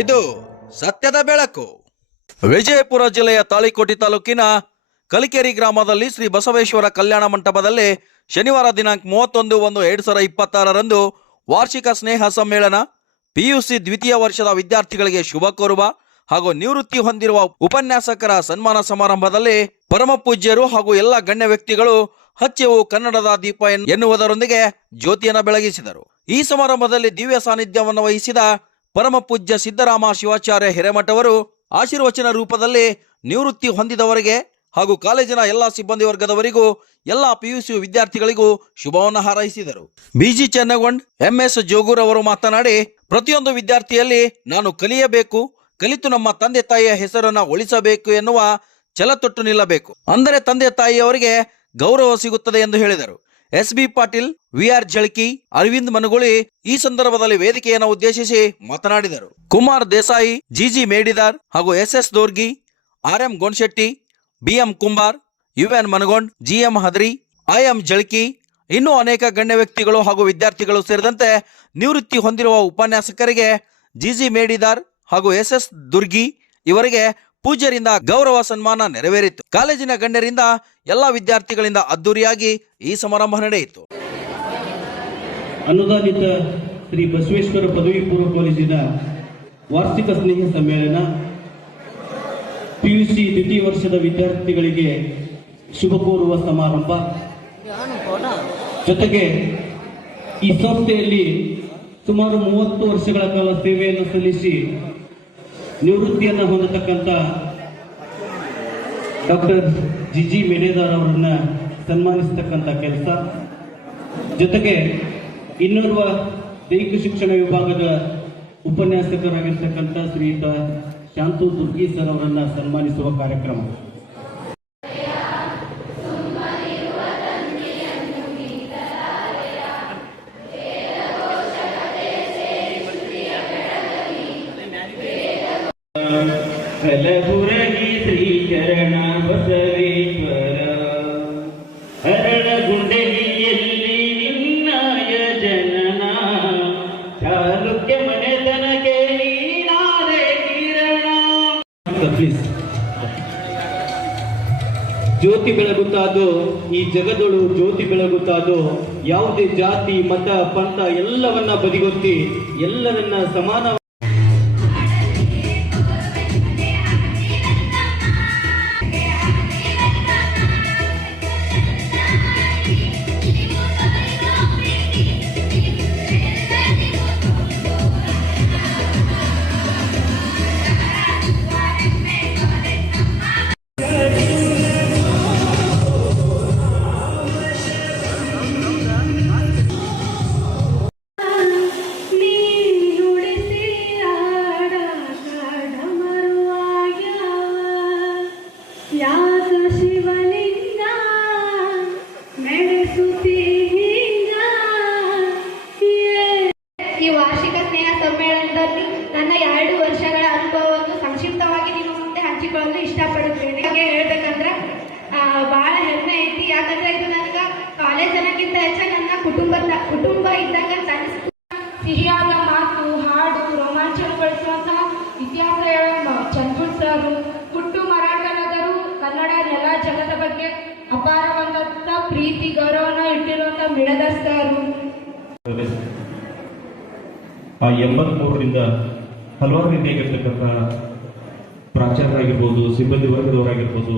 ಇದು ಸತ್ಯದ ಬೆಳಕು. ವಿಜಯಪುರ ಜಿಲ್ಲೆಯ ತಾಳಿಕೋಟೆ ತಾಲೂಕಿನ ಕಲಿಕೆರೆ ಗ್ರಾಮದಲ್ಲಿ ಶ್ರೀ ಬಸವೇಶ್ವರ ಕಲ್ಯಾಣ ಮಂಟಪದಲ್ಲಿ ಶನಿವಾರ ದಿನಾಂಕ 31/1/2026 ವಾರ್ಷಿಕ ಸ್ನೇಹ ಸಮ್ಮೇಳನ, PUC ದ್ವಿತೀಯ ವರ್ಷದ ವಿದ್ಯಾರ್ಥಿಗಳಿಗೆ ಶುಭ ಕೋರುವ ಹಾಗೂ ನಿವೃತ್ತಿ ಹೊಂದಿರುವ ಉಪನ್ಯಾಸಕರ ಸನ್ಮಾನ ಸಮಾರಂಭದಲ್ಲಿ ಪರಮ ಪೂಜ್ಯರು ಹಾಗೂ ಎಲ್ಲ ಗಣ್ಯ ವ್ಯಕ್ತಿಗಳು ಹಚ್ಚೆವು ಕನ್ನಡದ ದೀಪ ಎನ್ನುವುದರೊಂದಿಗೆ ಜ್ಯೋತಿಯನ್ನು ಬೆಳಗಿಸಿದರು. ಈ ಸಮಾರಂಭದಲ್ಲಿ ದಿವ್ಯ ಸಾನ್ನಿಧ್ಯವನ್ನು ವಹಿಸಿದ ಪರಮ ಪೂಜ್ಯ ಸಿದ್ದರಾಮ ಶಿವಾಚಾರ್ಯ ಹಿರೇಮಠವರು ಆಶೀರ್ವಚನ ರೂಪದಲ್ಲಿ ನಿವೃತ್ತಿ ಹೊಂದಿದವರಿಗೆ ಹಾಗೂ ಕಾಲೇಜಿನ ಎಲ್ಲ ಸಿಬ್ಬಂದಿ ವರ್ಗದವರಿಗೂ ಎಲ್ಲ PUC ವಿದ್ಯಾರ್ಥಿಗಳಿಗೂ ಶುಭವನ್ನು ಹಾರೈಸಿದರು. BG ಚೆನ್ನಗೊಂಡ್, MS ಜೋಗೂರ್ ಅವರು ಮಾತನಾಡಿ, ಪ್ರತಿಯೊಂದು ವಿದ್ಯಾರ್ಥಿಯಲ್ಲಿ ನಾನು ಕಲಿಯಬೇಕು, ಕಲಿತು ನಮ್ಮ ತಂದೆ ತಾಯಿಯ ಹೆಸರನ್ನು ಉಳಿಸಬೇಕು ಎನ್ನುವ ಛಲತೊಟ್ಟು ನಿಲ್ಲಬೇಕು. ಅಂದರೆ ತಂದೆ ತಾಯಿಯವರಿಗೆ ಗೌರವ ಸಿಗುತ್ತದೆ ಎಂದು ಹೇಳಿದರು. SB ಪಾಟೀಲ್, VR ಜಳಕಿ, ಅರವಿಂದ್ ಮನಗುಳಿ ಈ ಸಂದರ್ಭದಲ್ಲಿ ವೇದಿಕೆಯನ್ನು ಉದ್ದೇಶಿಸಿ ಮಾತನಾಡಿದರು. ಕುಮಾರ್ ದೇಸಾಯಿ, GG ಮೇಡಿದಾರ್ ಹಾಗೂ SS ದೋರ್ಗಿ, RM ಗೋಣಶೆಟ್ಟಿ, BM Kumbar, UN ಮನಗೊಂಡ್, GM Hadri, IM Jalaki ಇನ್ನೂ ಅನೇಕ ಗಣ್ಯ ವ್ಯಕ್ತಿಗಳು ಹಾಗೂ ವಿದ್ಯಾರ್ಥಿಗಳು ಸೇರಿದಂತೆ ನಿವೃತ್ತಿ ಹೊಂದಿರುವ ಉಪನ್ಯಾಸಕರಿಗೆ GG ಮೇಡಿದಾರ್ ಹಾಗೂ SS ದುರ್ಗಿ ಇವರಿಗೆ ಪೂಜ್ಯರಿಂದ ಗೌರವ ಸನ್ಮಾನ ನೆರವೇರಿತು. ಕಾಲೇಜಿನ ಗಣ್ಯರಿಂದ ಎಲ್ಲ ವಿದ್ಯಾರ್ಥಿಗಳಿಂದ ಅದ್ದೂರಿಯಾಗಿ ಈ ಸಮಾರಂಭ ನಡೆಯಿತು. ಅನುದಾನಿತ ಶ್ರೀ ಬಸವೇಶ್ವರ ಪದವಿ ಪೂರ್ವ ಕಾಲೇಜಿನ ವಾರ್ಷಿಕ ಸ್ನೇಹ ಸಮ್ಮೇಳನ, PUC ದ್ವಿತೀಯ ವರ್ಷದ ವಿದ್ಯಾರ್ಥಿಗಳಿಗೆ ಶುಭ ಕೋರುವ ಸಮಾರಂಭ. ಜೊತೆಗೆ ಈ ಸಂಸ್ಥೆಯಲ್ಲಿ ಸುಮಾರು 30 ವರ್ಷಗಳ ಕಾಲ ಸೇವೆಯನ್ನು ಸಲ್ಲಿಸಿ ನಿವೃತ್ತಿಯನ್ನು ಹೊಂದತಕ್ಕಂಥ ಡಾಕ್ಟರ್ GG ಮೇಡಿದಾರ್ ಅವರನ್ನ ಸನ್ಮಾನಿಸತಕ್ಕಂಥ ಕೆಲಸ. ಜೊತೆಗೆ ಇನ್ನೋರ್ವ ದೈಹಿಕ ಶಿಕ್ಷಣ ವಿಭಾಗದ ಉಪನ್ಯಾಸಕರಾಗಿರ್ತಕ್ಕಂಥ ಶ್ರೀಯುತ ಶಾಂತು ದುರ್ಗಿ ಸರ್ ಅವರನ್ನ ಸನ್ಮಾನಿಸುವ ಕಾರ್ಯಕ್ರಮ. ಕಲಬುರಗಿ ಶ್ರೀಚರಣ ಬಸವೇಶ್ವರ ಹರಳಗುಂಡಲಿಯಲ್ಲಿ ನಿನ್ನಾಯ ಜನನ, ಚಾಲುಕ್ಯ ಮನೆತನಕ್ಕೆ ನೀನಾದೆ ಕಿರಣ. ಪ್ಲೀಸ್. ಜ್ಯೋತಿ ಬೆಳಗುತ್ತಾದೋ ಈ ಜಗದೊಳು, ಜ್ಯೋತಿ ಬೆಳಗುತ್ತಾದೋ ಯಾವುದೇ ಜಾತಿ ಮತ ಪಂಥ ಎಲ್ಲವನ್ನ ಬದಿಗೊತ್ತಿ ಎಲ್ಲರನ್ನ ಸಮಾನ ಈ ವಾರ್ಷಿಕ ಸ್ನೇಹ ಸಮ್ಮೇಳನದಲ್ಲಿ ನನ್ನ 2 ವರ್ಷಗಳ ಅನುಭವವನ್ನು ಸಂಕ್ಷಿಪ್ತವಾಗಿ ನಿಮ್ಮ ಮುಂದೆ ಹಂಚಿಕೊಳ್ಳಲು ಇಷ್ಟಪಡುತ್ತೇನೆ. ಹಾಗೆ ಹೇಳ್ಬೇಕಂದ್ರೆ ಬಹಳ ಹೆಮ್ಮೆ ಐತಿ. ಯಾಕಂದ್ರೆ ಇದು ನನಗೆ ಕಾಲೇಜ್ ಅನ್ನಕ್ಕಿಂತ ಹೆಚ್ಚಾಗಿ ನನ್ನ ಕುಟುಂಬ ಇದ್ದಾಗ ಅನಿಸ್ತು. ಸಿಹಿಯಾದ ಮಾತು, ಹಾಡು, ರೋಮಾಂಚನಗೊಳಿಸುವಂತಹ ಇತಿಹಾಸ ಚಂದ್ರೂರ್ ಸರ್, ಹುಟ್ಟು ಮರಾಠನದರು, ಕನ್ನಡ ನೆಲ ಜಲದ ಬಗ್ಗೆ ಅಪಾರವಾದಂಥ ಪ್ರೀತಿ ಗೌರವನ ಇಟ್ಟಿರುವಂಥ ಮಿಡದರ್ ಸರ್. 83ರಿಂದ ಹಲವಾರು ರೀತಿಯಾಗಿರ್ತಕ್ಕಂಥ ಪ್ರಾಚಾರ್ಯರಾಗಿರ್ಬೋದು, ಸಿಬ್ಬಂದಿ ವರ್ಗದವರಾಗಿರ್ಬೋದು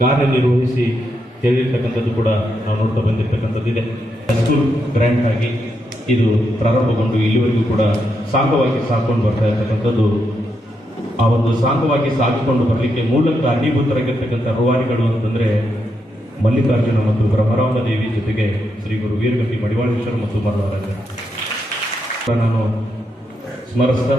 ಕಾರ್ಯನಿರ್ವಹಿಸಿ ಹೇಳಿರ್ತಕ್ಕಂಥದ್ದು ಕೂಡ ನಾವು ನೋಡ್ತಾ ಬಂದಿರತಕ್ಕಂಥದ್ದಿದೆ. ಸ್ಕೂಲ್ ಗ್ರ್ಯಾಂಟ್ ಆಗಿ ಇದು ಪ್ರಾರಂಭಗೊಂಡು ಇಲ್ಲಿವರೆಗೂ ಕೂಡ ಸಾಂಗವಾಗಿ ಸಾಕೊಂಡು ಬರ್ತಾ ಇರ್ತಕ್ಕಂಥದ್ದು. ಆ ಒಂದು ಸಾಂಗವಾಗಿ ಸಾಗಿಕೊಂಡು ಬರಲಿಕ್ಕೆ ಮೂಲ ಕಾರಣೀಭೂತರಾಗಿರ್ತಕ್ಕಂಥ ರೂವಾರಿಗಳು ಅಂತಂದರೆ ಮಲ್ಲಿಕಾರ್ಜುನ ಮತ್ತು ಬ್ರಹ್ಮರಾಮ ದೇವಿ, ಜೊತೆಗೆ ಶ್ರೀ ಗುರು ವೀರಗತಿ ಮಡಿವಾಳೇಶ್ವರ ಮತ್ತು ಮರಳರಾಜ ನಾನು ಸ್ಮರಿಸ್ತಾ,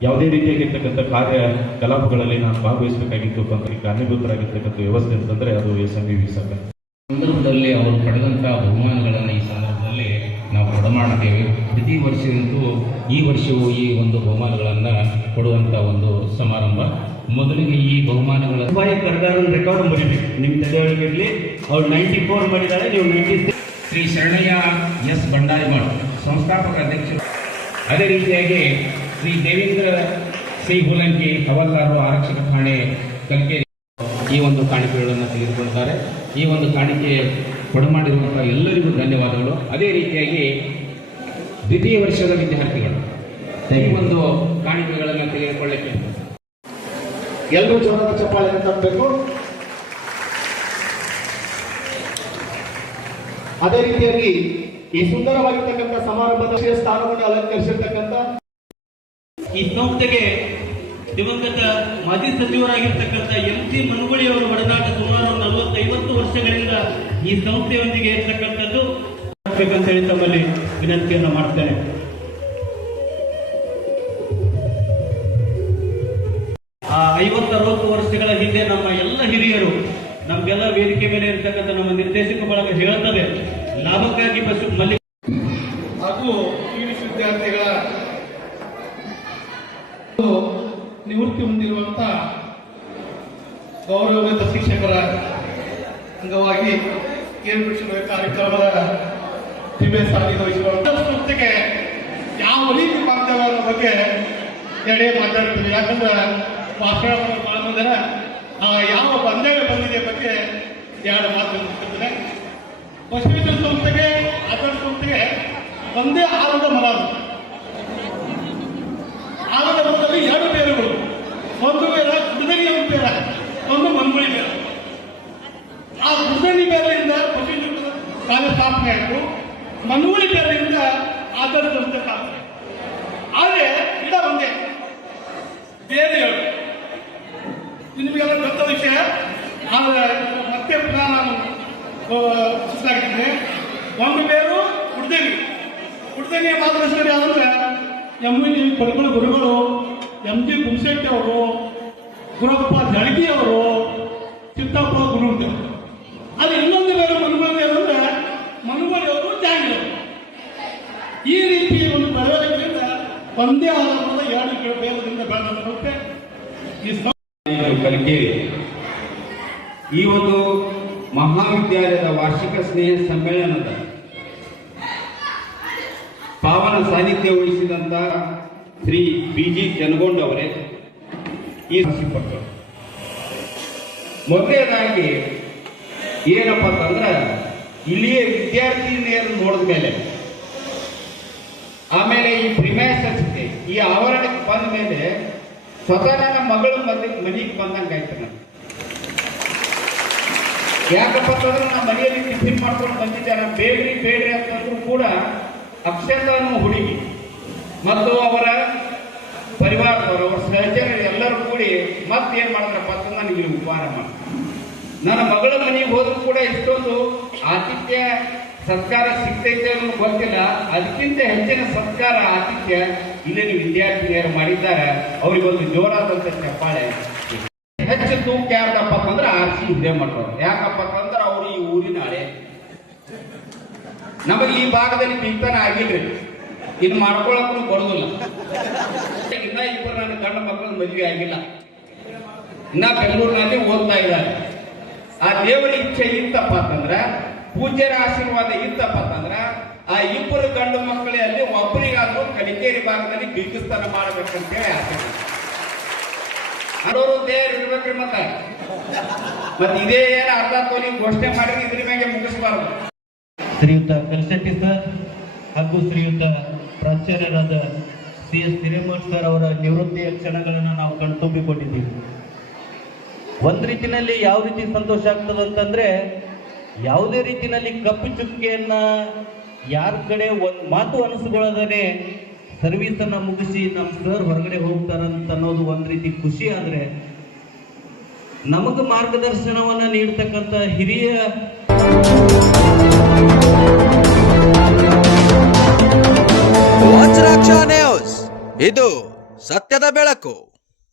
ಯಾವುದೇ ರೀತಿಯಾಗಿರ್ತಕ್ಕಂಥ ಕಾರ್ಯಕಲಾಪಗಳಲ್ಲಿ ನಾನು ಭಾಗವಹಿಸಬೇಕಾಗಿತ್ತು ಅಂತ ಕಾರಣೀಭೂತರಾಗಿರ್ತಕ್ಕಂಥ ವ್ಯವಸ್ಥೆ ಅಂತಂದರೆ ಅದು SMV ವಿಸಾಕ. ಸಂದರ್ಭದಲ್ಲಿ ಅವರು ಪಡೆದಂಥ ಬಹುಮಾನಗಳನ್ನು ಈ ಸಂದರ್ಭದಲ್ಲಿ ನಾವು ಕೊಡಮಾಡ್ತೇವೆ. ಪ್ರತಿ ವರ್ಷದಂತೂ ಈ ವರ್ಷವೂ ಈ ಒಂದು ಬಹುಮಾನಗಳನ್ನು ಕೊಡುವಂಥ ಒಂದು ಸಮಾರಂಭ. ಮೊದಲಿಗೆ ಈ ಬಹುಮಾನಗಳ ಕರ್ಗಾರನ್ನು ರೆಕಾರ್ಡ್ ಬರೀಬೇಕು ನಿಮ್ಮ ತಲೆಯೊಳಗಿರಲಿ. ಅವ್ರು 94 ಮಾಡಿದ್ದಾರೆ, ನೀವು 96. ಶ್ರೀ ಶರಣಯ್ಯ S ಬಂಡಾರಿಮಠ್ ಸಂಸ್ಥಾಪಕ ಅಧ್ಯಕ್ಷರು. ಅದೇ ರೀತಿಯಾಗಿ ಶ್ರೀ ದೇವೇಂದ್ರ ಸಿ ಹುಲಂಕಿ ಹವಾಲ್ದಾರರು ಆರಕ್ಷಕ ಠಾಣೆ ಕಲಿಕೇರಿ ಈ ಒಂದು ಕಾಣಿಕೆಗಳನ್ನು ತೆಗೆದುಕೊಳ್ತಾರೆ. ಈ ಒಂದು ಕಾಣಿಕೆ ಕೊಡಮಾಡಿರುವಂತಹ ಎಲ್ಲರಿಗೂ ಧನ್ಯವಾದಗಳು. ಅದೇ ರೀತಿಯಾಗಿ ದ್ವಿತೀಯ ವರ್ಷದ ವಿದ್ಯಾರ್ಥಿಗಳು ಈ ಒಂದು ಕಾಣಿಕೆಗಳನ್ನು ತೆಗೆದುಕೊಳ್ಳಲಿಕ್ಕೆ ಎಲ್ಲರೂ ಜೋರಾದ ಚಪ್ಪಾಳೆ ತಟ್ಟಬೇಕು. ಅದೇ ರೀತಿಯಾಗಿ ಈ ಸುಂದರವಾಗಿರ್ತಕ್ಕಂಥ ಸಮಾರಂಭದ ಸ್ಥಾನವನ್ನು ಅಲಂಕರಿಸಿರ್ತಕ್ಕಂಥ ಈ ಸಂಸ್ಥೆಗೆ ದಿವಂಗತ ಮಾಜಿ ಸಚಿವರಾಗಿರ್ತಕ್ಕಂಥ MC ಮನುಗುಳಿ ಅವರ ಒಡನಾಟ ಸುಮಾರು 40-50 ವರ್ಷಗಳಿಂದ ಈ ಸಂಸ್ಥೆಯೊಂದಿಗೆ ಇರ್ತಕ್ಕಂಥದ್ದು ಅಂತ ಹೇಳಿ ತಮ್ಮಲ್ಲಿ ವಿನಂತಿಯನ್ನು ಮಾಡ್ತೇನೆ. ಆ 50-60 ವರ್ಷಗಳ ಹಿಂದೆ ನಮ್ಮ ಎಲ್ಲ ಹಿರಿಯರು ನಮ್ಗೆಲ್ಲ ವೇದಿಕೆ ಮೇಲೆ ಇರ್ತಕ್ಕಂಥ ನಮ್ಮ ನಿರ್ದೇಶಕ ಬಳಗ ಹೇಳ್ತದೆ, ಲಾಭಕ್ಕಾಗಿ ಹಾಗೂ ಇಂಗ್ಲಿಷ್ ವಿದ್ಯಾರ್ಥಿಗಳ ನಿವೃತ್ತಿ ಹೊಂದಿರುವಂತ ಗೌರವಯುತ ಶಿಕ್ಷಕರ ಅಂಗವಾಗಿ ಏರ್ಪಡಿಸಿರುವ ಕಾರ್ಯಕ್ರಮದ ದಿವ್ಯ ಸಾನ್ನಿಧ್ಯ ವಹಿಸುವಂತ ಸಂಸ್ಥೆಗೆ ಯಾವ ರೀತಿ ಬಾಂಧವ್ಯರ ಬಗ್ಗೆ ಎಡೆ ಮಾತಾಡ್ತೀವಿ. ಯಾಕಂದ್ರೆ ಭಾಷಣ ಮಾಡಿದ್ರೆ ಯಾವ ಬಾಂಧವ್ಯ ಬಂದಿದೆ ಬಗ್ಗೆ ಎರಡು ಮಾತು ಹೇಳ್ತಿದ್ದಾರೆ. ಬಸವೇಶ್ವರ ಸಂಸ್ಥೆಗೆ ಆಧಾರ ಸಂಸ್ಥೆಗೆ ಒಂದೇ ಆಲದ ಮರ. ಆಲದ ಮರದಲ್ಲಿ ಎರಡು ಬೇರುಗಳು, ಒಂದು ಬೇರ ಗುಡ್ದನಿ ಬೇರ, ಒಂದು ಮನ್ಗುಳಿ ಬೇರ. ಆ ಗುಡ್ದನಿ ಬೇರೆಯಿಂದ ಬಸವೇಶ್ವರ ಕಾಲೇಜ್ ಸ್ಥಾಪನೆ ಆಯಿತು. ಮನ್ಗುಳಿ ಬೇರೆಯಿಂದ ಆಧಾರ ಸಂಸ್ಥೆ ಸ್ಥಾಪನೆ. ಆದರೆ ಗಿಡ ಒಂದೇ, ಬೇರೆ ಎರಡು. ನಿಮಗೆಲ್ಲ ಗೊತ್ತ ವಿಷಯ. ಆದರೆ ಮತ್ತೆ ಪುನಃ ನಾನು ಸುತ್ತಾಗಿದ್ದೇನೆ. ಒಂದು ಬೇರು ಕುಡ್ದನಿಯ ಮಾರ್ಗದರ್ಶನ ಯಾವಂದ್ರೆ MV ಪಡ್ಕಳ ಗುರುಗಳು MG ಗುಂಶೆಟ್ಟಿ ಅವರು, ಗುರಪ್ಪ ಜಳಗಿ ಅವರು, ಚಿತ್ತಪ್ಪ ಗುರುಂಟೆ. ಅದು ಇನ್ನೊಂದು ಬೇರೆ ಮನುಗಳು ಏನಂದ್ರೆ ಮನುಗಳು ಅವರು ಜಾಂಗಿ. ಈ ರೀತಿ ಒಂದು ಬೆಳವಣಿಗೆಯಿಂದ ಒಂದೇ ಆಧಾರದ ಎರಡು ಬೇರದಿಂದ ಬೆಳೆದಂತೆ ಕಲಿಕೇರಿ ಈ ಒಂದು ಮಹಾವಿದ್ಯಾಲಯದ ವಾರ್ಷಿಕ ಸ್ನೇಹ ಸಮ್ಮೇಳನದ ಪಾವನ ಸಾನ್ನಿಧ್ಯ ವಹಿಸಿದಂತ ಶ್ರೀ BG ಜನಗೊಂಡ ಅವರೇ ಈ ಪಟ್ಟರು. ಮೊದಲನೇದಾಗಿ ಏನಪ್ಪ ಅಂತಂದ್ರೆ ಇಲ್ಲಿಯ ವಿದ್ಯಾರ್ಥಿನಿಯರು ನೋಡಿದ ಮೇಲೆ, ಆಮೇಲೆ ಈ ಪ್ರಿಮೈಸ್ ಹಚ್ಚಿದೆ ಈ ಆವರಣಕ್ಕೆ ಬಂದ ಮೇಲೆ ಸ್ವತಃ ನನ್ನ ಮಗಳು ಮನೆಗೆ ಬಂದಂಗಾಯ್ತು. ನಾನು ಯಾಕಪ್ಪ ಅಂತಂದ್ರೆ ನಮ್ಮ ಮನೆಯಲ್ಲಿ ಟಿಫಿನ್ ಮಾಡ್ಕೊಂಡು ಬಂದಿದ್ದೆ. ನಾನು ಬೇಡ್ರಿ ಅಂತಂದ್ರೂ ಕೂಡ ಅಕ್ಷತಾನು ಹುಡುಗಿ ಮತ್ತು ಅವರ ಪರಿವಾರದವರು, ಅವರ ಸಹಚರರು ಎಲ್ಲರೂ ಕೂಡಿ ಮತ್ತೇನ್ ಮಾಡಿದ್ರಪ್ಪ ಅಂತ ನನಗೆ ಉಪಹಾರ ಮಾಡಿ ನನ್ನ ಮಗಳ ಮನೆಗೆ ಹೋದ್ರೂ ಕೂಡ ಇಷ್ಟೊಂದು ಆತಿಥ್ಯ ಸತ್ಕಾರ ಸಿಗ್ತೈತೆ ಅನ್ನೋದು ಗೊತ್ತಿಲ್ಲ. ಅದಕ್ಕಿಂತ ಹೆಚ್ಚಿನ ಸತ್ಕಾರ ಆತಿಥ್ಯ ಇಲ್ಲಿನ ವಿದ್ಯಾರ್ಥಿನಿಯರು ಮಾಡಿದ್ದಾರೆ. ಅವರಿಗೊಂದು ಜೋರಾದಂತ ಚಪ್ಪಾಳೆ. ಹೆಚ್ಚು ತೂಕ ಯಾರಪ್ಪ ಅಂತಂದ್ರೆ RC ಹಿರೇಮಠರು. ಯಾಕಪ್ಪ ಅಂತಂದ್ರೆ ಅವರು ಈ ಊರಿನ ಹಳೆ. ನಮಗೆ ಈ ಭಾಗದಲ್ಲಿ ಪಿಂತನ ಆಗಿಲ್ರಿ, ಇನ್ನು ಮಾಡ್ಕೊಳಕ್ಕೂ ಬರೋದಿಲ್ಲ. ಇನ್ನ ಇಬ್ಬರು ನನ್ನ ಗಂಡ ಮಕ್ಕಳ ಮದುವೆ ಆಗಿಲ್ಲ, ಇನ್ನ ಬೆಂಗಳೂರಿನಲ್ಲಿ ಓದ್ತಾ ಇದ್ದಾರೆ. ಆ ದೇವರ ಇಚ್ಛೆ ಇತ್ತಪ್ಪ ಅಂತಂದ್ರ, ಪೂಜ್ಯರ ಆಶೀರ್ವಾದ ಇತ್ತಪ್ಪ ಅಂತಂದ್ರ ಆ ಇಬ್ಬರು ಗಂಡು ಮಕ್ಕಳೇ ಅಲ್ಲಿ ಒಬ್ಬರಿಗಾದ್ರೂ ಕಲಿಕೇರಿ ಭಾಗದಲ್ಲಿ ಬೀಗಸ್ಥಾನ ಮಾಡ್ಬೇಕಂತೇಳಿ ಆಸೆ. ಅದವರು ದೇವರು ಇರ್ಬೇಕ್ರಿ. ಮತ್ತೆ ಇದೇ ಏನು ಅರ್ಧ ತೋಲಿ ಘೋಷಣೆ ಮಾಡಿದ್ರೆ ಇದ್ರ ಮೇಲೆ ಮುಗಿಸಬಾರ್ದು. ಶ್ರೀಯುತ ಕಲ್ಶೆಟ್ಟಿ ಸರ್ ಹಾಗೂ ಶ್ರೀಯುತ ಪ್ರಾಚಾರ್ಯರಾದ CS ಹಿರೇಮಠ ಸರ್ ಅವರ ನಿವೃತ್ತಿಯ ಕ್ಷಣಗಳನ್ನು ನಾವು ಕಣ್ತುಂಬಿಕೊಂಡಿದ್ದೀವಿ. ಒಂದ್ ರೀತಿನಲ್ಲಿ ಯಾವ ರೀತಿ ಸಂತೋಷ ಆಗ್ತದಂತಂದ್ರೆ, ಯಾವುದೇ ರೀತಿಯಲ್ಲಿ ಕಪ್ಪು ಚುಕ್ಕೆಯನ್ನ ಯಾರ ಕಡೆ ಒಂದ್ ಮಾತು ಅನಿಸ್ಕೊಳ್ಳೋದನೆ ಸರ್ವಿಸ್ ಅನ್ನ ಮುಗಿಸಿ ನಮ್ಮ ಸರ್ ಹೊರಗಡೆ ಹೋಗ್ತಾರಂತ ಅನ್ನೋದು ಒಂದ್ ರೀತಿ ಖುಷಿ. ಆದ್ರೆ ನಮಗ ಮಾರ್ಗದರ್ಶನವನ್ನ ನೀಡ್ತಕ್ಕಂಥ ಹಿರಿಯ ವಜ್ರಾಕ್ಷ ನ್ಯೂಸ್, ಇದು ಸತ್ಯದ ಬೆಳಕು.